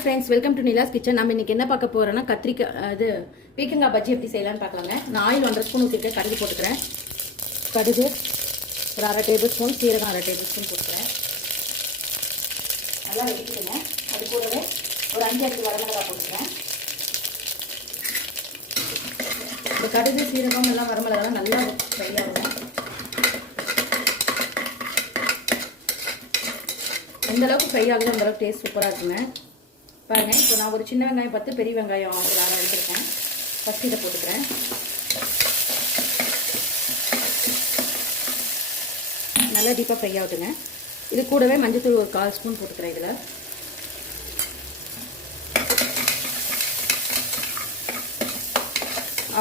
Friends welcome to Nila's kitchen நம்ம இன்னைக்கு என்ன பார்க்க போகிறோம்னா கத்திரிக்காய் அது பீக்கங்காய் பஜ்ஜி எப்படி செய்யலாம்னு பார்க்கலாங்க. நான் ஆயில் ஒன்றரை ஸ்பூன் ஊற்றிருக்கேன் கடுகு போட்டுக்கிறேன். கடுகு ஒரு அரை டேபிள் ஸ்பூன் சீரகம் அரை டேபிள் ஸ்பூன் போட்டுக்கிறேன். நல்லா வெடிக்குதுங்க அது கூடவே ஒரு அஞ்சு அஞ்சு வரமிளகா போட்டுக்கிறேன். இந்த கடுகு சீரகம் எல்லாம் வரமிளகாலாம் நல்லா ஃப்ரை ஆகும் எந்தளவுக்கு ஃப்ரை ஆகுதோ அந்த அளவுக்கு டேஸ்ட் சூப்பராக இருக்குங்க. பாருங்க இப்போ நான் ஒரு சின்ன வெங்காயம் பத்து பெரிய வெங்காயம் ஒரு அரை எடுத்துருக்கேன். ஃபஸ்ட் இதை போட்டுக்கிறேன். நல்லா டீப்பாக ஃப்ரை ஆகுதுங்க இது கூடவே மஞ்சத்தூள் ஒரு கால் ஸ்பூன் போட்டுக்கிறேன் இதில்.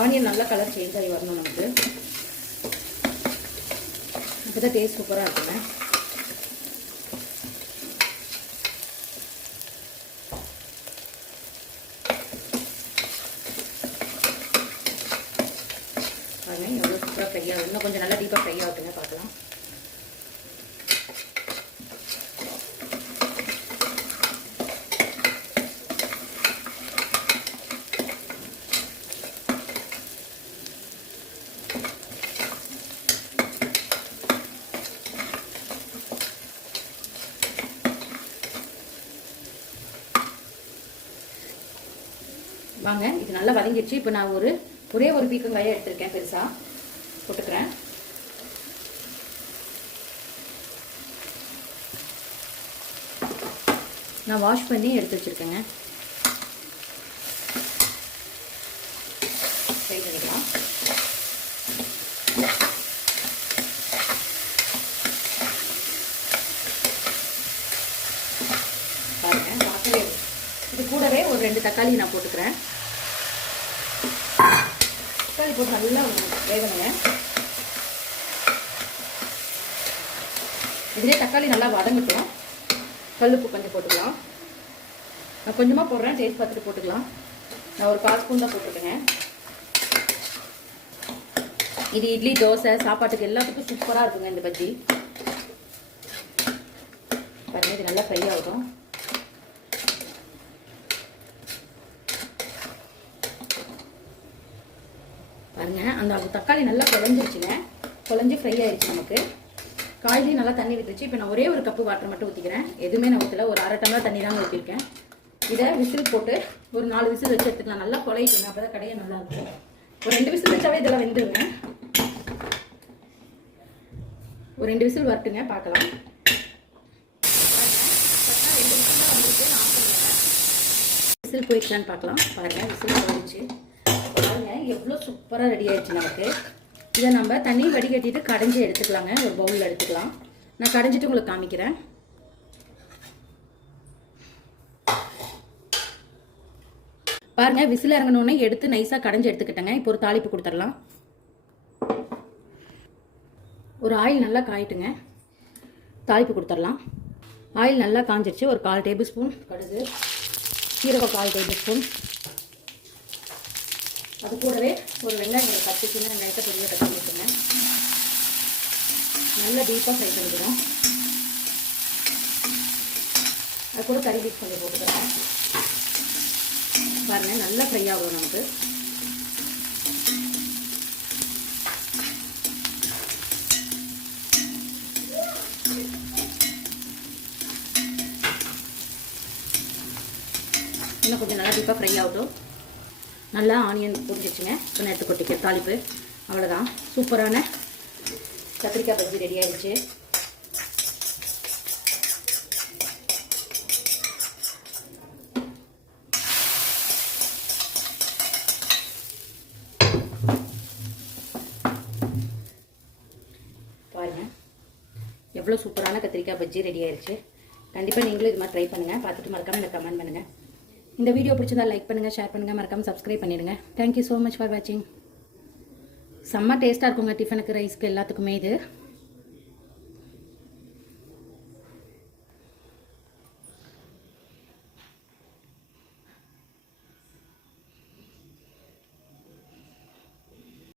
ஆனியன் நல்லா கலர் சேஞ்ச் ஆகி வரணும் நமக்கு. அப்போ தான் டேஸ்ட் சூப்பராக இருக்குங்க. பாருங்க. எவ்வளோ சூப்பராக ஃப்ரை ஆகும் இன்னும் கொஞ்சம் நல்லா டீப்பாக ஃப்ரை ஆகுதுங்க. பார்க்கலாம். வாங்க. இது நல்லா வதங்கிடுச்சு இப்போ நான் ஒரு ஒரே ஒரு பீக்கங்காயை எடுத்திருக்கேன் பெருசாக போட்டுக்கிறேன். நான் வாஷ் பண்ணி எடுத்து வச்சுருக்கேங்க. பாருங்க பார்க்கவே இது கூடவே ஒரு ரெண்டு தக்காளி நான் போட்டுக்கிறேன். தக்காளி போட்டு நல்லா வேகணுங்க. இதுலேயே தக்காளி நல்லா வதங்கட்டும். கல்லுப்பு கொஞ்சம் போட்டுக்கலாம். நான் கொஞ்சமாக போடுறேன் டேஸ்ட் பார்த்துட்டு போட்டுக்கலாம். நான் ஒரு கால் ஸ்பூன் தான் போட்டுருக்கேங்க இது இட்லி தோசை சாப்பாட்டுக்கு எல்லாத்துக்கும் சூப்பராக இருக்குங்க இந்த பஜ்ஜி. பாருங்கள் இது நல்லா ஃப்ரை ஆகும் பாருங்க. அந்த தக்காளி நல்லா குழஞ்சிருச்சுங்க. குழஞ்சி ஃப்ரை ஆயிடுச்சு நமக்கு. காய்லையும் நல்லா தண்ணி விட்டுருச்சு. இப்போ நான் ஒரே ஒரு கப்பு வாட்டர் மட்டும் ஊற்றிக்கிறேன் எதுவுமே நான் ஊற்றல ஒரு அரை டம்ளர் தண்ணி தான் ஊற்றிருக்கேன் இதை விசில் போட்டு ஒரு நாலு விசில் வச்சு எடுத்துக்கலாம். நல்லா குழையிட்டுங்க அப்போ தான் கடையை நல்லா இருக்கும். ஒரு ரெண்டு விசில் வச்சாவே இதெல்லாம் வெந்துருங்க. ஒரு ரெண்டு விசில் வரட்டுங்க. பார்க்கலாம். விசில் போயிடுச்சான்னு பார்க்கலாம். பாருங்கள் விசில் போயிடுச்சு பாருங்க எவ்வளோ சூப்பராக ரெடி ஆயிடுச்சு நமக்கு. இதை நம்ம தண்ணி வடிகட்டிட்டு கடைஞ்சி எடுத்துக்கலாங்க. ஒரு பவுலில் எடுத்துக்கலாம். நான் கடைஞ்சிட்டு உங்களுக்கு காமிக்கிறேன். பாருங்க விசில் இறங்கினோடனே எடுத்து நைஸாக கடைஞ்சி எடுத்துக்கிட்டேங்க. இப்போ ஒரு தாளிப்பு கொடுத்துடலாம். ஒரு ஆயில் நல்லா காயிட்டுங்க. தாளிப்பு கொடுத்துடலாம். ஆயில் நல்லா காஞ்சிருச்சு. ஒரு கால் டேபிள் ஸ்பூன் கடுகு. சீரகம் கால் டேபிள் ஸ்பூன் அது கூடவே ஒரு வெங்காயம் ஒரு பத்து சின்ன வெங்காயத்தை பெரிய கட் வச்சுருங்க. நல்லா டீப்பாக ஃப்ரை பண்ணிக்கிறோம். அது கூட கறி பீஸ் கொஞ்சம் போட்டுக்கிறேன் பாருங்கள் நல்லா ஃப்ரை ஆகும் நமக்கு. இன்னும் கொஞ்சம் நல்லா டீப்பாக ஃப்ரை ஆகட்டும். நல்லா ஆனியன் புரிஞ்சிச்சுங்க இப்போ நான் எடுத்து கொட்டிக்க தாளிப்பு. அவ்வளோதான். சூப்பரான கத்திரிக்காய் பஜ்ஜி ரெடி ஆயிடுச்சு. பாருங்கள் எவ்வளோ சூப்பரான கத்திரிக்காய் பஜ்ஜி ரெடி ஆயிடுச்சு. கண்டிப்பாக நீங்களும் இது மாதிரி ட்ரை பண்ணுங்கள் பார்த்துட்டு மறக்காமல் எனக்கு கமெண்ட் பண்ணுங்கள் இந்த வீடியோ பிடிச்சதா லைக் பண்ணுங்கள் ஷேர் பண்ணுங்கள் மறக்காமல் சப்ஸ்கிரைப் பண்ணிடுங்க. தேங்க்யூ ஸோ மச் ஃபார் வாட்சிங் செம்ம டேஸ்ட்டாக இருக்குங்க டிஃபனுக்கு ரைஸ்க்கு எல்லாத்துக்குமே இது.